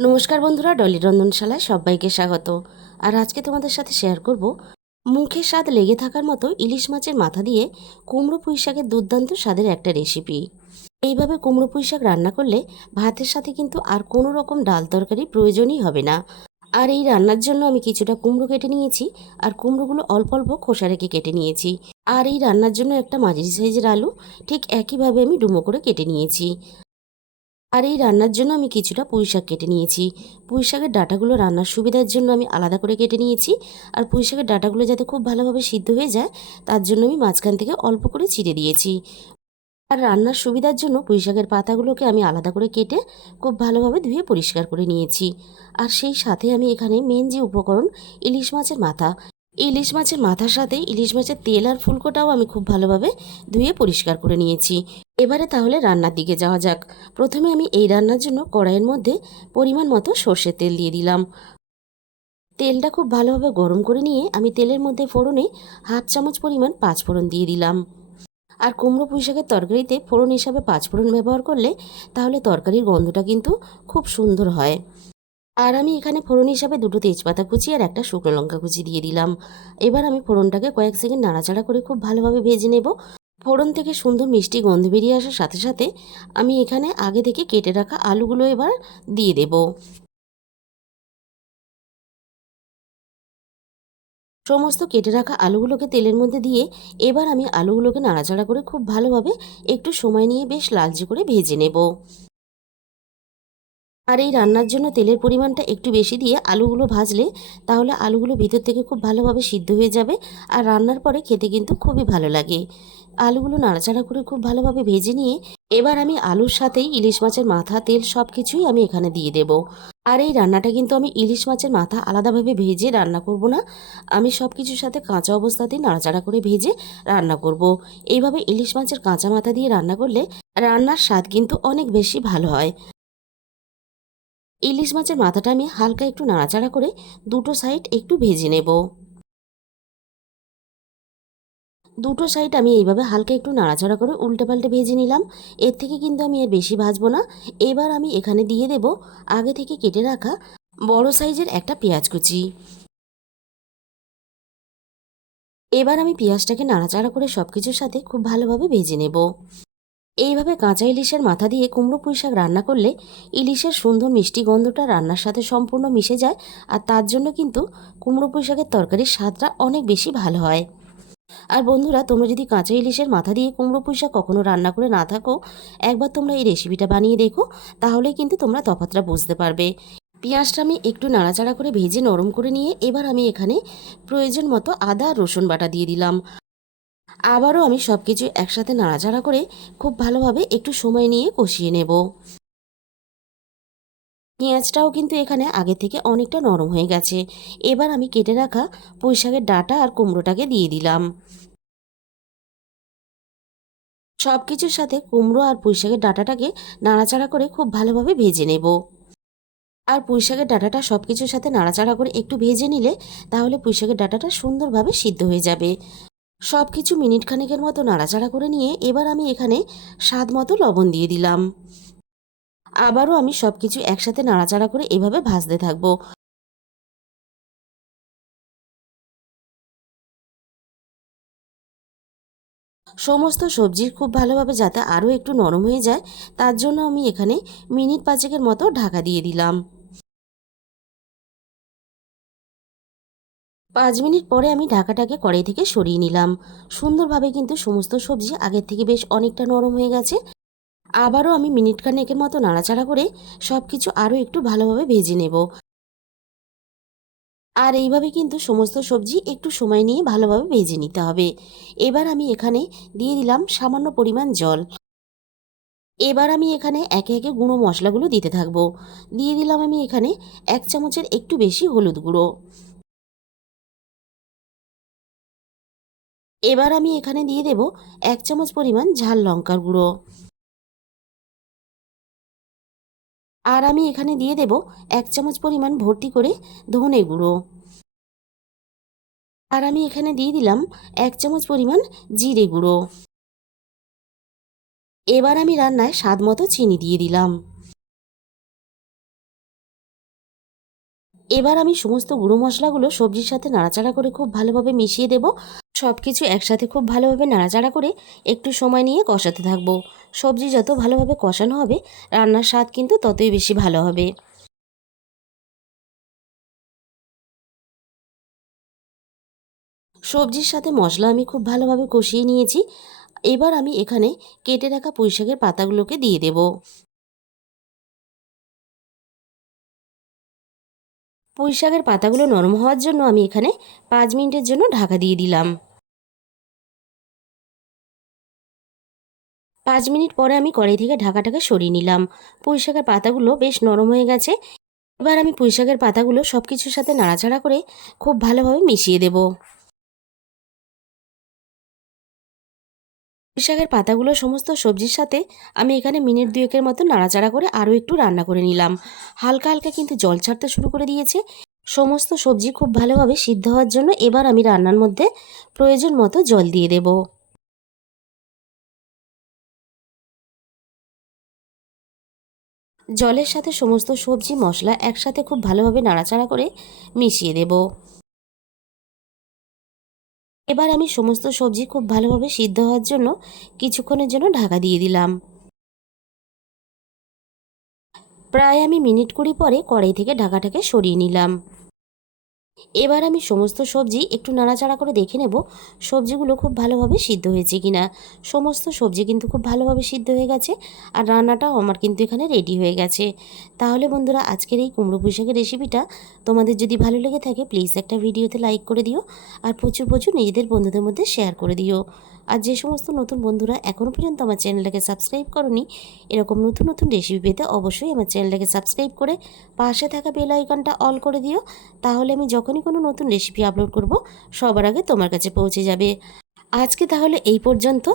নমস্কার বন্ধুরা, ডলি রন্ধনশালায় সবাইকে স্বাগত। আর আজকে তোমাদের সাথে শেয়ার করব মুখে স্বাদ লেগে থাকার মতো ইলিশ মাছের মাথা দিয়ে কুমড়ো পুঁই শাকের দুর্দান্ত স্বাদের একটা রেসিপি এইভাবে কুমড়ো পুঁই শাক রান্না করলে ভাতের সাথে কিন্তু আর কোনো রকম ডাল তরকারি প্রয়োজনই হবে না। আর এই রান্নার জন্য আমি কিছুটা কুমড়ো কেটে নিয়েছি আর কুমড়োগুলো অল্প অল্প খোসা রেখে কেটে নিয়েছি। আর এই রান্নার জন্য একটা মাঝারি সাইজের আলু ঠিক একইভাবে আমি ডুমো করে কেটে নিয়েছি। আর এই রান্নার জন্য আমি কিছুটা পুঁই শাক কেটে নিয়েছি। পুঁই শাকের ডাটাগুলো রান্নার সুবিধার জন্য আমি আলাদা করে কেটে নিয়েছি। আর পুঁই শাকের ডাটাগুলো যাতে খুব ভালোভাবে সিদ্ধ হয়ে যায়, তার জন্য আমি মাঝখান থেকে অল্প করে চিড়ে দিয়েছি। আর রান্নার সুবিধার জন্য পুঁই শাকের পাতাগুলোকে আমি আলাদা করে কেটে খুব ভালোভাবে ধুয়ে পরিষ্কার করে নিয়েছি। আর সেই সাথে আমি এখানে মেন যে উপকরণ, ইলিশ মাছের মাথা ইলিশ মাছের মাথার সাথে ইলিশ মাছের তেল আর ফুলকোটাও আমি খুব ভালোভাবে ধুয়ে পরিষ্কার করে নিয়েছি। এবারে তাহলে রান্নার দিকে যাওয়া যাক। প্রথমে আমি এই রান্নার জন্য কড়াইয়ের মধ্যে পরিমাণ মতো সর্ষের তেল দিয়ে দিলাম। তেলটা খুব ভালোভাবে গরম করে নিয়ে আমি তেলের মধ্যে ফোড়নে হাফ চামচ পরিমাণ পাঁচ ফোড়ন দিয়ে দিলাম। আর কুমড়ো পুঁই শাকের তরকারিতে ফোড়ন হিসাবে পাঁচ ফোড়ন ব্যবহার করলে তাহলে তরকারির গন্ধটা কিন্তু খুব সুন্দর হয়। আর আমি এখানে ফোড়ন হিসাবে দুটো তেজপাতা কুচি আর একটা শুকনো লঙ্কা কুচি দিয়ে দিলাম। এবার আমি ফোড়নটাকে কয়েক সেকেন্ড নাড়াচাড়া করে খুব ভালোভাবে ভেজে নেব। ফোড়ন থেকে সুন্দর মিষ্টি গন্ধ বেরিয়ে আসার সাথে সাথে আমি এখানে আগে থেকে কেটে রাখা আলুগুলো এবার দিয়ে দেব। সমস্ত কেটে রাখা আলুগুলোকে তেলের মধ্যে দিয়ে এবার আমি আলুগুলোকে নাড়াচাড়া করে খুব ভালোভাবে একটু সময় নিয়ে বেশ লালচে করে ভেজে নেব। আর এই রান্নার জন্য তেলের পরিমাণটা একটু বেশি দিয়ে আলুগুলো ভাজলে তাহলে আলুগুলো ভিতর থেকে খুব ভালোভাবে সিদ্ধ হয়ে যাবে আর রান্নার পরে খেতে কিন্তু খুবই ভালো লাগে। আলুগুলো নাড়াচাড়া করে খুব ভালোভাবে ভেজে নিয়ে এবার আমি আলুর সাথেই ইলিশ মাছের মাথা, তেল সব কিছুই আমি এখানে দিয়ে দেব। আর এই রান্নাটা কিন্তু আমি ইলিশ মাছের মাথা আলাদাভাবে ভেজে রান্না করব না। আমি সব কিছুর সাথে কাঁচা অবস্থাতেই নাড়াচাড়া করে ভেজে রান্না করব। এইভাবে ইলিশ মাছের কাঁচা মাথা দিয়ে রান্না করলে রান্নার স্বাদ কিন্তু অনেক বেশি ভালো হয়। ইলিশ মাছের মাথাটা আমি হালকা একটু নাড়াচাড়া করে দুটো সাইড একটু ভেজে নেব। দুটো সাইড আমি এইভাবে হালকা একটু নাড়াচাড়া করে উল্টে পাল্টে ভেজে নিলাম। এর থেকে কিন্তু আমি এর বেশি ভাজবো না। এবার আমি এখানে দিয়ে দেব আগে থেকে কেটে রাখা বড় সাইজের একটা পেঁয়াজ কুচি। এবার আমি পেঁয়াজটাকে নাড়াচাড়া করে সব কিছুর সাথে খুব ভালোভাবে ভেজে নেব। এইভাবে কাঁচা ইলিশের মাথা দিয়ে কুমড়ো পুঁই শাক রান্না করলে ইলিশের সুন্দর মিষ্টি গন্ধটা রান্নার সাথে সম্পূর্ণ মিশে যায় আর তার জন্য কিন্তু কুমড়ো পুঁই শাকের তরকারির স্বাদটা অনেক বেশি ভালো হয়। আর বন্ধুরা, তোমরা যদি কাঁচা ইলিশের মাথা দিয়ে কুমড়ো পুঁই শাক কখনো রান্না করে না থাকো, একবার তোমরা এই রেসিপিটা বানিয়ে দেখো তাহলে কিন্তু তোমরা তফাতটা বুঝতে পারবে। পেঁয়াজটা আমি একটু নাড়াচাড়া করে ভেজে নরম করে নিয়ে এবার আমি এখানে প্রয়োজন মতো আদা রসুন বাটা দিয়ে দিলাম। আবারও আমি সব কিছু একসাথে নাড়াচাড়া করে খুব ভালোভাবে একটু সময় নিয়ে কষিয়ে নেব। পেঁয়াজটাও কিন্তু এখানে আগে থেকে অনেকটা নরম হয়ে গেছে। এবার আমি কেটে রাখা পুঁইশাকের ডাটা আর কুমড়োটাকে দিয়ে দিলাম। সব কিছুর সাথে কুমড়ো আর পুঁইশাকের ডাটাটাকে নাড়াচাড়া করে খুব ভালোভাবে ভেজে নেব। আর পুঁইশাকের ডাটাটা সব কিছুর সাথে নাড়াচাড়া করে একটু ভেজে নিলে তাহলে পুঁইশাকের ডাটাটা সুন্দরভাবে সিদ্ধ হয়ে যাবে। সব কিছু মিনিট খানেকের মতো নাড়াচাড়া করে নিয়ে এবার আমি এখানে স্বাদ মতো লবণ দিয়ে দিলাম। আবারও আমি সব কিছু একসাথে নাড়াচাড়া করে এভাবে ভাজতে থাকব। সমস্ত সবজি খুব ভালোভাবে যাতে আরও একটু নরম হয়ে যায়, তার জন্য আমি এখানে মিনিট পাঁচেকের মতো ঢাকা দিয়ে দিলাম। পাঁচ মিনিট পরে আমি ঢাকাটাকে কড়াই থেকে সরিয়ে নিলাম। সুন্দরভাবে কিন্তু সমস্ত সবজি আগের থেকে বেশ অনেকটা নরম হয়ে গেছে। আবারও আমি মিনিট খানেকের মতো নাড়াচাড়া করে সব কিছু আরও একটু ভালোভাবে ভেজে নেব। আর এইভাবে কিন্তু সমস্ত সবজি একটু সময় নিয়ে ভালোভাবে ভেজে নিতে হবে। এবার আমি এখানে দিয়ে দিলাম সামান্য পরিমাণ জল। এবার আমি এখানে একে একে গুঁড়ো মশলাগুলো দিতে থাকব। দিয়ে দিলাম আমি এখানে এক চামচের একটু বেশি হলুদ গুঁড়ো। এবার আমি এখানে দিয়ে দেব এক চামচ পরিমাণ ঝাল লঙ্কার গুঁড়ো। আর আমি এখানে দিয়ে দেব এক চামচ পরিমাণ ভর্তি করে ধনে গুঁড়ো। আর আমি এখানে দিয়ে দিলাম এক চামচ পরিমাণ জিরে গুঁড়ো। এবার আমি রান্নায় স্বাদ মতো চিনি দিয়ে দিলাম। এবার আমি সমস্ত গুঁড়ো মশলাগুলো সবজির সাথে নাড়াচাড়া করে খুব ভালোভাবে মিশিয়ে দেব। সব কিছু একসাথে খুব ভালোভাবে নাড়াচাড়া করে একটু সময় নিয়ে কষাতে থাকব। সবজি যত ভালোভাবে কষানো হবে, রান্নার স্বাদ কিন্তু ততই বেশি ভালো হবে। সবজির সাথে মশলা আমি খুব ভালোভাবে কষিয়ে নিয়েছি। এবার আমি এখানে কেটে রাখা পুঁইশাকের পাতাগুলোকে দিয়ে দেব। পুঁইশাকের পাতাগুলো নরম হওয়ার জন্য আমি এখানে পাঁচ মিনিটের জন্য ঢাকা দিয়ে দিলাম। পাঁচ মিনিট পরে আমি কড়াই থেকে ঢাকাটাকে সরিয়ে নিলাম। পুঁই শাকের পাতাগুলো বেশ নরম হয়ে গেছে। এবার আমি পুঁই শাকের পাতাগুলো সব কিছুর সাথে নাড়াচাড়া করে খুব ভালোভাবে মিশিয়ে দেব। পুঁইশাকের পাতাগুলো সমস্ত সবজির সাথে আমি এখানে মিনিট দুয়েকের মতো নাড়াচাড়া করে আরও একটু রান্না করে নিলাম। হালকা হালকা কিন্তু জল ছাড়তে শুরু করে দিয়েছে। সমস্ত সবজি খুব ভালোভাবে সিদ্ধ হওয়ার জন্য এবার আমি রান্নার মধ্যে প্রয়োজন মতো জল দিয়ে দেব। জলের সাথে সমস্ত সবজি মশলা একসাথে খুব ভালোভাবে নাড়াচাড়া করে মিশিয়ে দেব। এবার আমি সমস্ত সবজি খুব ভালোভাবে সিদ্ধ হওয়ার জন্য কিছুক্ষণের জন্য ঢাকা দিয়ে দিলাম। প্রায় আমি মিনিট কুড়ি পরে কড়াই থেকে ঢাকাটাকে সরিয়ে নিলাম। এবার আমি সমস্ত সবজি একটু নাড়াচাড়া করে দেখে নেব সবজিগুলো খুব ভালোভাবে সিদ্ধ হয়েছে কিনা সমস্ত সবজি কিন্তু খুব ভালোভাবে সিদ্ধ হয়ে গেছে আর রান্নাটাও আমার কিন্তু এখানে রেডি হয়ে গেছে। তাহলে বন্ধুরা, আজকের এই কুমড়ো পুঁইশাকের রেসিপিটা তোমাদের যদি ভালো লেগে থাকে প্লিজ একটা ভিডিওতে লাইক করে দিও আর প্রচুর প্রচুর নিজেদের বন্ধুদের মধ্যে শেয়ার করে দিও। আর যে সমস্ত নতুন বন্ধুরা এখনও পর্যন্ত আমার চ্যানেলটাকে সাবস্ক্রাইব করনি, এরকম নতুন নতুন রেসিপি পেতে অবশ্যই আমার চ্যানেলটাকে সাবস্ক্রাইব করে পাশে থাকা বেল আইকনটা অল করে দিও। তাহলে আমি যখনই কোনো নতুন রেসিপি আপলোড করব, সবার আগে তোমার কাছে পৌঁছে যাবে। আজকে তাহলে এই পর্যন্ত।